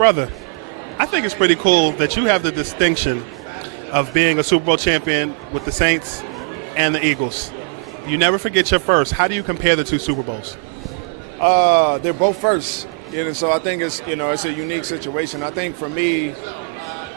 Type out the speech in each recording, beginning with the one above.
Brother, I think it's pretty cool that you have the distinction of being a Super Bowl champion with the Saints and the Eagles. You never forget your first. How do you compare the two Super Bowls? They're both first, so I think it's a unique situation. I think for me,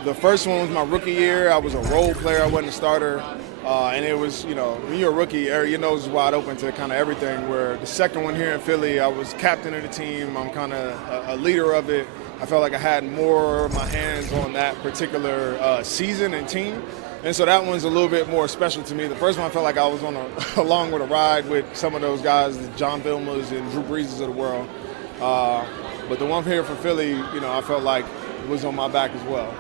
the first one was my rookie year. I was a role player. I wasn't a starter, and it was when you're a rookie, your nose is wide open to kind of everything. Where the second one here in Philly, I was captain of the team. I'm kind of a leader of it. I felt like I had more of my hands on that particular season and team. And so that one's a little bit more special to me. The first one I felt like I was on along with a ride with some of those guys, the John Vilmas and Drew Breeses of the world. But the one here for Philly, I felt like was on my back as well.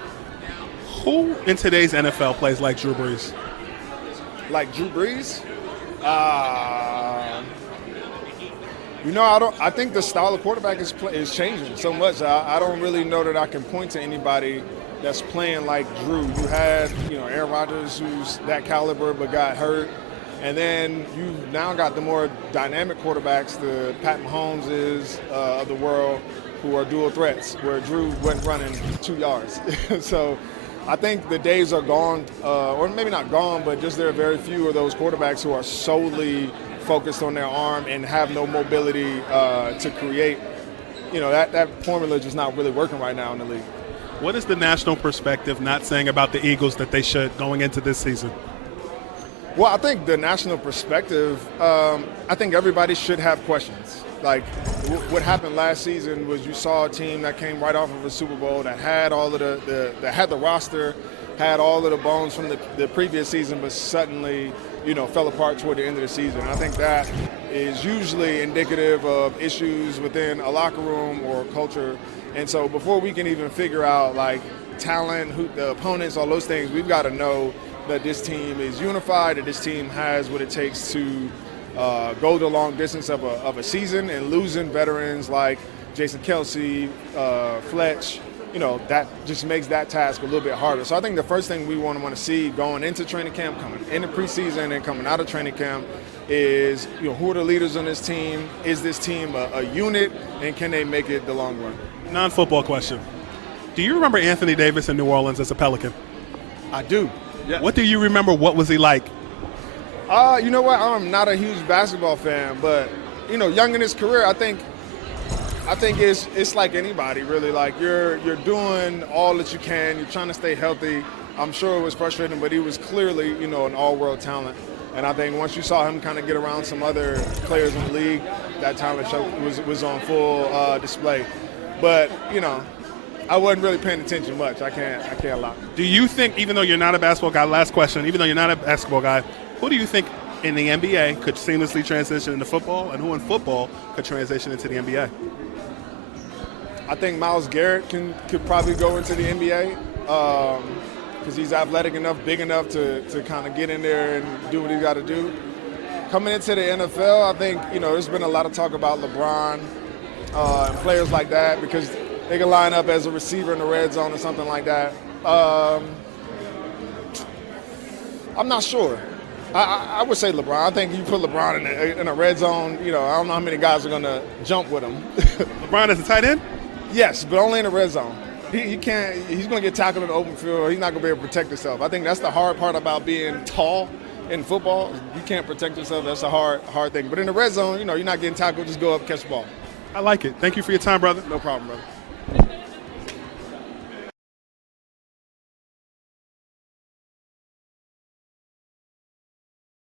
Who in today's NFL plays like Drew Brees? Like Drew Brees? I think the style of quarterback is changing so much. I don't really know that I can point to anybody that's playing like Drew. You had, Aaron Rodgers, who's that caliber but got hurt. And then you've now got the more dynamic quarterbacks, the Pat Mahomes of the world, who are dual threats, where Drew went running 2 yards. So I think the days are gone, or maybe not gone, but just there are very few of those quarterbacks who are solely focused on their arm and have no mobility to create. That formula is just not really working right now in the league. What is the national perspective not saying about the Eagles that they should going into this season? Well, I think the national perspective, I think everybody should have questions. Like what happened last season was you saw a team that came right off of a Super Bowl that had all of that had the roster, had all of the bones from the previous season, but suddenly, fell apart toward the end of the season. I think that is usually indicative of issues within a locker room or culture. And so before we can even figure out like talent, who the opponents, all those things, we've got to know that this team is unified, that this team has what it takes to go the long distance of a season, and losing veterans like Jason Kelsey, Fletch, that just makes that task a little bit harder. So I think the first thing we want to see going into training camp, coming into preseason and coming out of training camp is, who are the leaders on this team? Is this team a unit, and can they make it the long run? Non-football question. Do you remember Anthony Davis in New Orleans as a Pelican? I do. Yeah. What do you remember? What was he like? You know what? I'm not a huge basketball fan, but, young in his career, I think it's like anybody, really. Like, you're doing all that you can. You're trying to stay healthy. I'm sure it was frustrating, but he was clearly, an all-world talent. And I think once you saw him kind of get around some other players in the league, that talent show was on full display. But, I wasn't really paying attention much. I can't lie. Do you think, even though you're not a basketball guy, last question, even though you're not a basketball guy, who do you think in the NBA could seamlessly transition into football, and who in football could transition into the NBA? I think Miles Garrett could probably go into the NBA because he's athletic enough, big enough to kind of get in there and do what he's got to do. Coming into the NFL, I think, there's been a lot of talk about LeBron and players like that because they can line up as a receiver in the red zone or something like that. I'm not sure. I would say LeBron. I think you put LeBron in a red zone, I don't know how many guys are going to jump with him. LeBron as a tight end? Yes, but only in the red zone. He can't. He's going to get tackled in the open field. He's not going to be able to protect himself. I think that's the hard part about being tall in football. You can't protect yourself. That's a hard thing. But in the red zone, you're not getting tackled. Just go up, catch the ball. I like it. Thank you for your time, brother. No problem, brother.